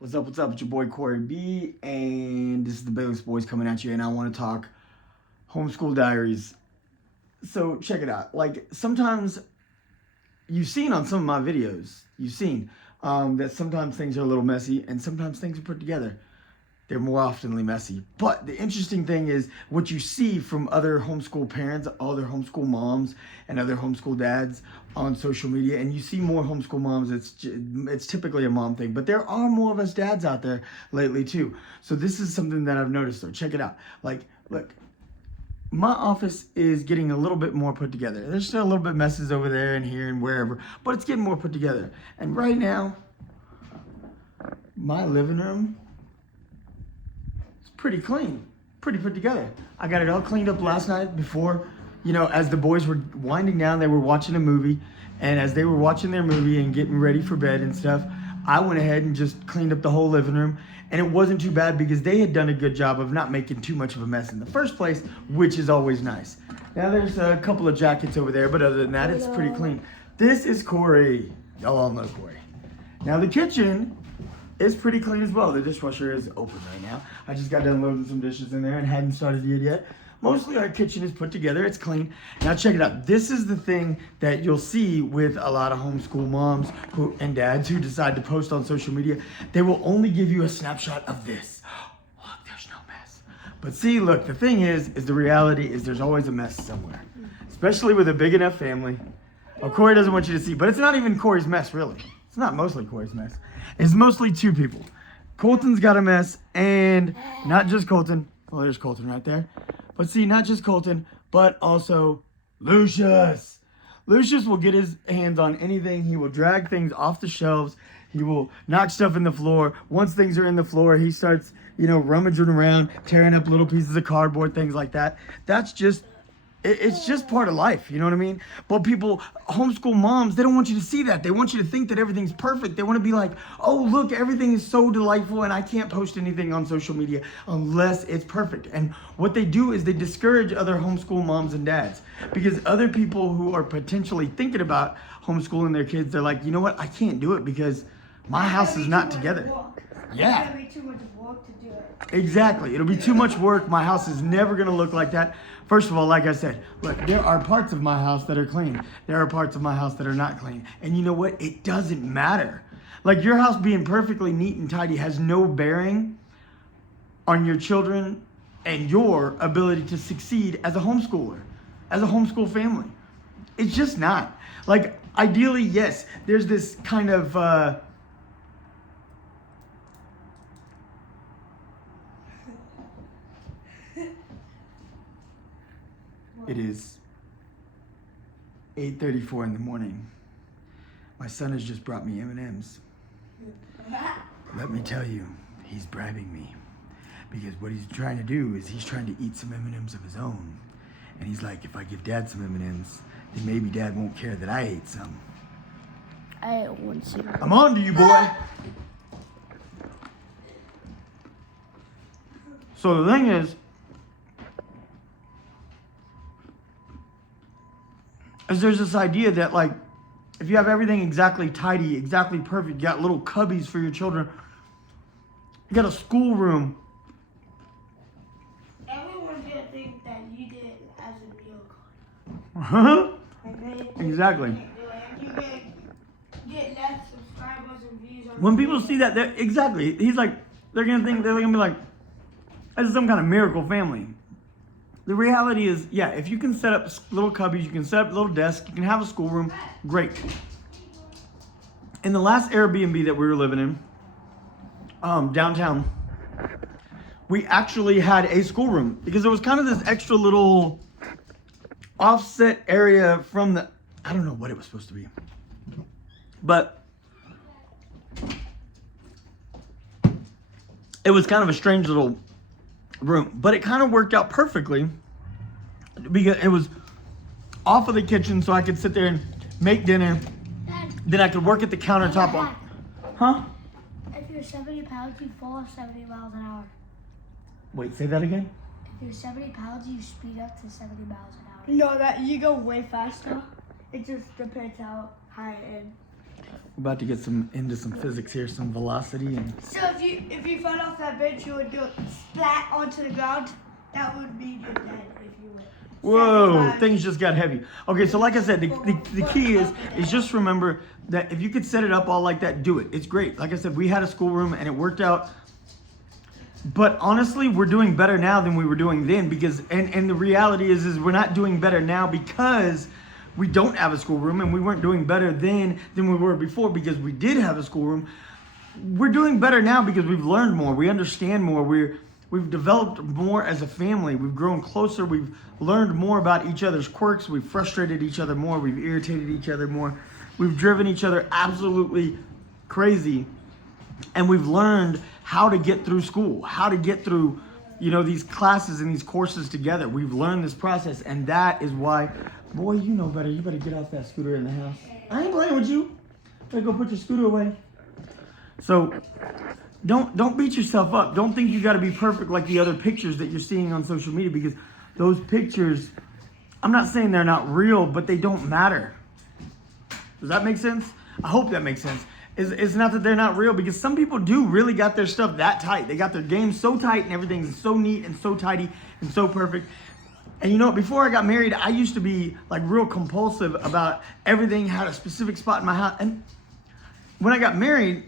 What's up? What's up? It's your boy Corey B, and this is the Bayless Boys coming at you, and I want to talk homeschool diaries. So check it out. Like sometimes you've seen on some of my videos, that sometimes things are a little messy, and sometimes things are put together. They're more oftenly messy. But the interesting thing is what you see from other homeschool parents, other homeschool moms, and other homeschool dads on social media. And you see more homeschool moms. It's typically a mom thing. But there are more of us dads out there lately too. So this is something that I've noticed though. Check it out. Like, look. My office is getting a little bit more put together. There's still a little bit messes over there and here and wherever, but it's getting more put together. And right now, my living room, pretty clean, pretty put together. I got it all cleaned up last night before, as the boys were winding down, they were watching a movie. And as they were watching their movie and getting ready for bed and stuff, I went ahead and just cleaned up the whole living room. And it wasn't too bad because they had done a good job of not making too much of a mess in the first place, which is always nice. Now there's a couple of jackets over there, but other than that, it's pretty clean. This is Corey. Y'all all know Corey. Now the kitchen is pretty clean as well. The dishwasher is open right now. I just got done loading some dishes in there and hadn't started it yet. Mostly our kitchen is put together. It's clean. Now check it out. This is the thing that you'll see with a lot of homeschool moms and dads who decide to post on social media. They will only give you a snapshot of this. Look, there's no mess. But see, look, the thing is the reality is there's always a mess somewhere. Especially with a big enough family. Oh, Corey doesn't want you to see, but it's not even Corey's mess, really. It's not mostly Corey's mess. It's mostly two people. Colton's got a mess, and not just Colton. Well, there's Colton right there. But see, not just Colton, but also Lucius. Lucius will get his hands on anything. He will drag things off the shelves. He will knock stuff in the floor. Once things are in the floor, he starts, rummaging around, tearing up little pieces of cardboard, things like that. It's just part of life, you know what I mean? But people, homeschool moms, they don't want you to see that. They want you to think that everything's perfect. They want to be like, oh, look, everything is so delightful and I can't post anything on social media unless it's perfect. And what they do is they discourage other homeschool moms and dads because other people who are potentially thinking about homeschooling their kids, they're like, you know what? I can't do it because my house is not together. Yeah. It's gonna be too much work to do it. Exactly. It'll be too much work. My house is never going to look like that. First of all, like I said, look, there are parts of my house that are clean. There are parts of my house that are not clean. And you know what? It doesn't matter. Like your house being perfectly neat and tidy has no bearing on your children and your ability to succeed as a homeschooler, as a homeschool family. It's just not. Like, ideally, yes, there's this kind of... It is 8:34 in the morning. My son has just brought me M&Ms. Let me tell you, he's bribing me. Because what he's trying to do is he's trying to eat some M&Ms of his own. And he's like, if I give Dad some M&Ms, then maybe Dad won't care that I ate some. I want to. I'm on to you, boy. So the thing is there's this idea that, like, if you have everything exactly tidy, exactly perfect, you got little cubbies for your children, you got a schoolroom. Everyone's gonna think that you did it as a Uh-huh. miracle. Exactly. And you get less subscribers and views on When people see that, exactly, he's like, they're gonna be like, that's some kind of miracle family. The reality is, yeah, if you can set up little cubbies, you can set up little desks, you can have a schoolroom, great. In the last Airbnb that we were living in, downtown, we actually had a schoolroom because there was kind of this extra little offset area from I don't know what it was supposed to be, but it was kind of a strange little room, but it kind of worked out perfectly because it was off of the kitchen, so I could sit there and make dinner. Dad, then I could work at the countertop on. Huh? if you're 70 pounds, you fall off 70 miles an hour. Wait, say that again. If you're 70 pounds, you speed up to 70 miles an hour. No, that you go way faster. It just depends how high it is. About to get into some physics here, some velocity and. So if you fell off that bench, you would do it splat onto the ground. That would be your dead if you would. Whoa, things just got heavy. Okay, so like I said, the key is just remember that if you could set it up all like that, do it. It's great. Like I said, we had a schoolroom and it worked out. But honestly, we're doing better now than we were doing then because, and the reality is we're not doing better now because we don't have a schoolroom, and we weren't doing better then than we were before because we did have a schoolroom. We're doing better now because we've learned more. We understand more. We've developed more as a family. We've grown closer. We've learned more about each other's quirks. We've frustrated each other more. We've irritated each other more. We've driven each other absolutely crazy. And we've learned how to get through school, how to get through, these classes and these courses together. We've learned this process, and that is why, boy, you know better. You better get off that scooter in the house. I ain't playing with you. Better go put your scooter away. So don't beat yourself up. Don't think you got to be perfect like the other pictures that you're seeing on social media, because those pictures, I'm not saying they're not real, but they don't matter. Does that make sense? I hope that makes sense. It's not that they're not real, because some people do really got their stuff that tight. They got their game so tight and everything's so neat and so tidy and so perfect. And before I got married, I used to be like real compulsive about everything had a specific spot in my house. And when I got married,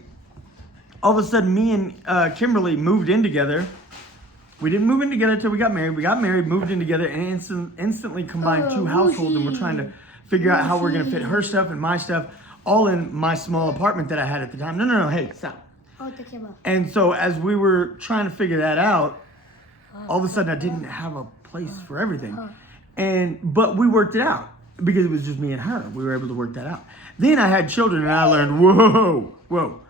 all of a sudden me and Kimberly moved in together. We didn't move in together until we got married. We got married, moved in together, and instantly combined two households. And we're trying to figure out how we're going to fit her stuff and my stuff all in my small apartment that I had at the time. No, hey, stop. And so as we were trying to figure that out, all of a sudden I didn't have a place for everything. But we worked it out because it was just me and her. We were able to work that out. Then I had children and I learned, whoa.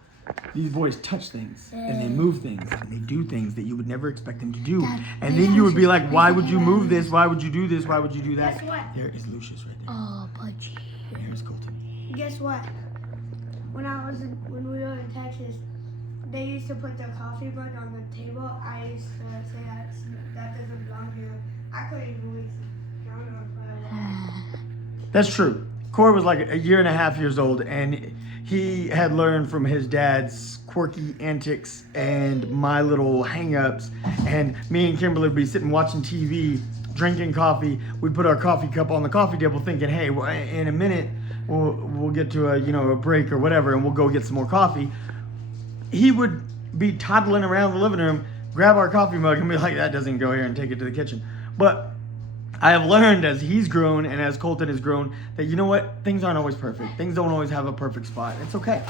These boys touch things and they move things and they do things that you would never expect them to do. And then you would be like, why would you move this? Why would you do this? Why would you do that? Guess what? There is Lucius right there. Oh, Pudgy. There's Colton. Guess what? When we were in Texas, they used to put the coffee mug on the table. I used to say that doesn't belong here. I couldn't even believe it. That's true. Corey was like a year and a half years old, and he had learned from his dad's quirky antics and my little hang-ups. And me and Kimberly would be sitting watching TV, drinking coffee. We'd put our coffee cup on the coffee table thinking, hey, well, in a minute, we'll get to a break or whatever, and we'll go get some more coffee. He would be toddling around the living room, grab our coffee mug, and be like, that doesn't go here, and take it to the kitchen. But I have learned as he's grown and as Colton has grown that, you know what? Things aren't always perfect. Things don't always have a perfect spot. It's okay.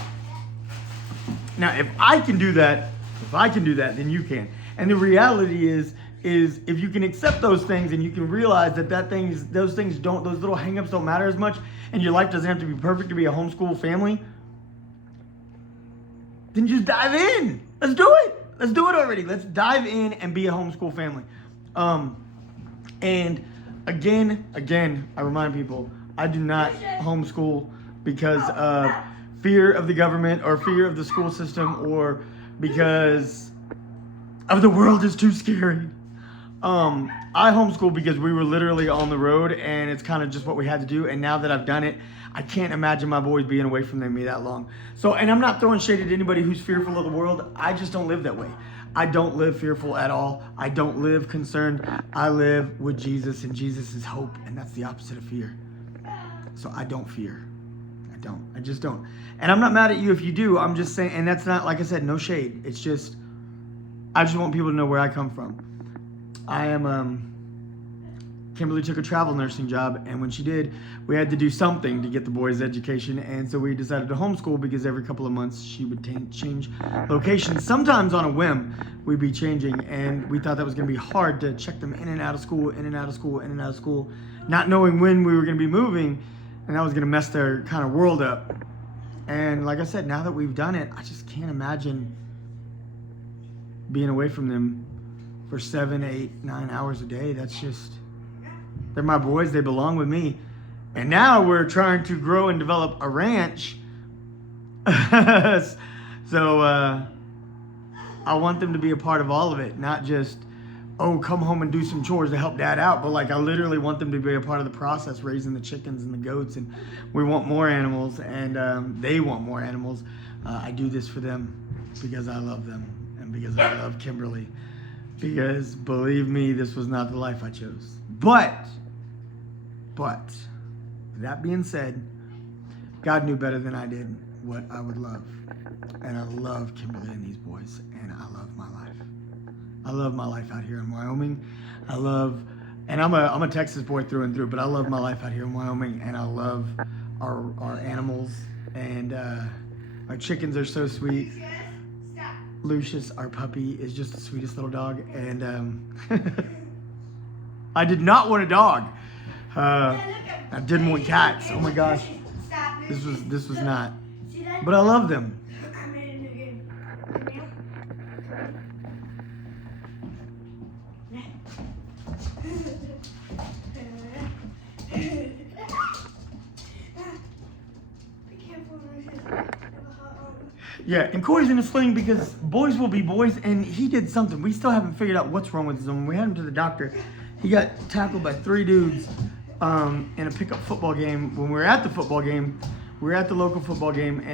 Now, if I can do that, then you can. And the reality is if you can accept those things and you can realize that those little hang-ups don't matter as much, and your life doesn't have to be perfect to be a homeschool family, then just dive in. Let's do it. Let's do it already. Let's dive in and be a homeschool family. And again, I remind people, I do not homeschool because of fear of the government or fear of the school system or because of the world is too scary. I homeschool because we were literally on the road and it's kind of just what we had to do. And now that I've done it, I can't imagine my boys being away from me that long. So, and I'm not throwing shade at anybody who's fearful of the world. I just don't live that way. I don't live fearful at all. I don't live concerned. I live with Jesus, and Jesus is hope, and that's the opposite of fear. So I don't fear. I just don't. And I'm not mad at you if you do. I'm just saying, and that's not, like I said, no shade. It's just, I just want people to know where I come from. I am, Kimberly took a travel nursing job, and when she did, we had to do something to get the boys' education, and so we decided to homeschool because every couple of months she would change locations. Sometimes on a whim, we'd be changing, and we thought that was going to be hard to check them in and out of school, not knowing when we were going to be moving, and that was going to mess their kind of world up. And like I said, now that we've done it, I just can't imagine being away from them for 7, 8, 9 hours a day. That's just, they're my boys, they belong with me. And now we're trying to grow and develop a ranch. So I want them to be a part of all of it, not just oh, come home and do some chores to help dad out, but like I literally want them to be a part of the process, raising the chickens and the goats, and we want more animals, and they want more animals. I do this for them because I love them and because I love Kimberly, because believe me, this was not the life I chose. But that being said, God knew better than I did what I would love, and I love Kimberly and these boys, and I love my life. I love my life out here in Wyoming. And I'm a Texas boy through and through, but I love my life out here in Wyoming, and I love our animals, and our chickens are so sweet. Lucius, our puppy, is just the sweetest little dog, and I did not want a dog. I didn't want cats. Oh my gosh, this was not. But I love them. Yeah, and Corey's in a sling because boys will be boys, and he did something. We still haven't figured out what's wrong with him. When we had him to the doctor, he got tackled by 3 dudes in a pickup football game. When we were at the football game, we were at the local football game, and